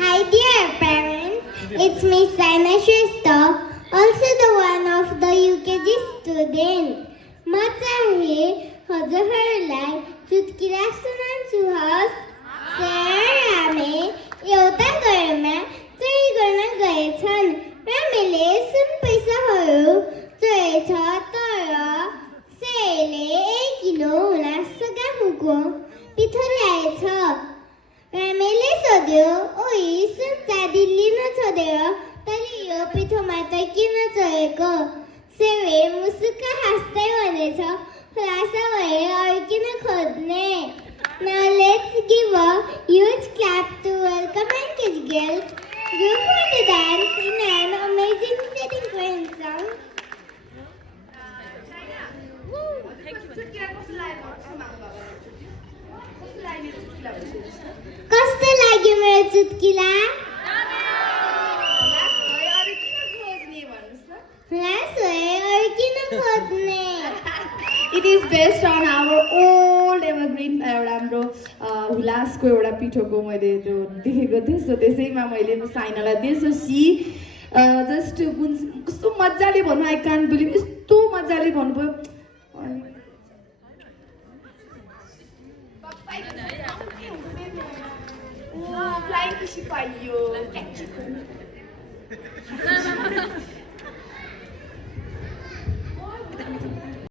Hi dear parents, it's Miss Saina Shrestha, also the one of the UKG student. माझा आहे हजहरलाय चुटकिला सुनान सुहास सेरामे येवता गरम्या चई गणा गए छन रमेले सुन पैसा हरु चई छ तर सेले 1 किलो होला सगा हुको पिथल्याय छ रमेले सोध्यो ओइ सुनचा दिल्ली न छोदेर तरी यो पिठो मात्र किन चढेको सेवे मुसुक्क हाँस्दै भनेछ खुलासा भएर अर्किन खोज्ने. Now let's give a huge clap to welcome Ankit Gill. Group for the dance in an amazing Korean song. कस्तो लाग्यो मेरो चुटकिला? It is based on our old evergreen हाम्रो हुलासको एउटा पिठोको मैले त्यो देखेको थिएँ सो त्यसैमा मैले साइनालाई दिएँ सो सी जस्ट कस्तो मजाले भन्नु आई कान्ट बिलिभ यस्तो मजाले भन्नुभयो फ्लाइङ फिसी पाइयो